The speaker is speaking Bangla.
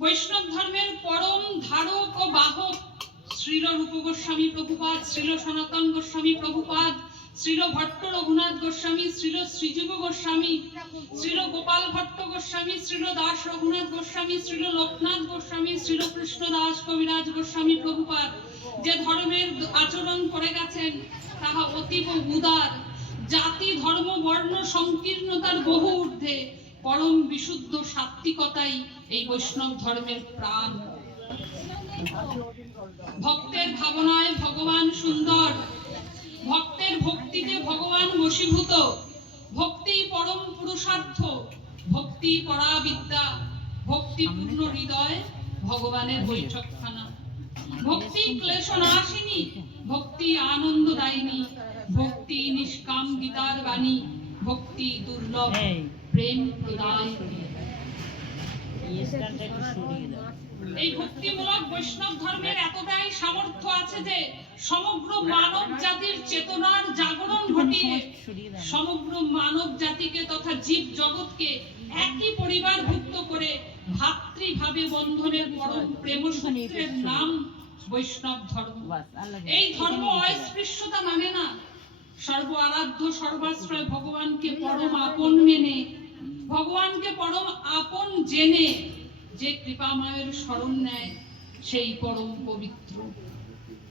বৈষ্ণব ধর্মের পরম ধারক ও বাহক শ্রীল রূপ গোস্বামী প্রভুপাদ, শ্রীল সনাতন গোস্বামী প্রভুপাদ, শ্রীল ভট্ট রঘুনাথ গোস্বামী, শ্রীল শ্রীজীব গোস্বামী, শ্রীল গোপাল ভট্ট গোস্বামী, শ্রীল দাস রঘুনাথ গোস্বামী, শ্রীল লোকনাথ গোস্বামী, শ্রীল কৃষ্ণ দাস কবিরাজ গোস্বামী প্রভুপাদ যে ধর্মের আচরণ করে গেছেন তাহা অতীব উদার, জাতি ধর্ম বর্ণ সংকীর্ণতার বহু ঊর্ধ্বে পরম বিশুদ্ধ সাত্ত্বিকতাই এই বৈষ্ণব ধর্মের প্রাণ। ভক্তের ভাবনায় ভগবান সুন্দর, ভক্তের ভক্তিতে ভগবান বশীভূত, ভক্তি পরম পুরুষার্থ, ভক্তি পরাবিদ্যা, ভক্তিপূর্ণ হৃদয় ভগবানের বৈঠকখানা। ভক্তি ক্লেশনাশিনী, ভক্তি আনন্দদায়িনী, ভক্তি নিষ্কাম গীতার বাণী, ভক্তি দুর্লভ প্রেম প্রদায়। এই ভক্তিমূলক বৈষ্ণব ধর্মের এতটাই সামর্থ্য আছে যে সমগ্র মানব জাতির চেতনার জাগরণ ঘটিয়ে সমগ্র মানব জাতিকে তথা জীব জগৎকে একই পরিবারভুক্ত করে ভাতৃভাবে বন্ধনের পরম প্রেম সূত্রের নাম বৈষ্ণব ধর্ম। এই ধর্ম অস্পৃশ্যতা মানে না, সর্ব আরাধ্য সর্বাশ্রয় ভগবানকে পরম আপন মেনে, ভগবানকে পরম আপন জেনে যে কৃপাময়ের শরণ নেয় সেই পরম পবিত্র।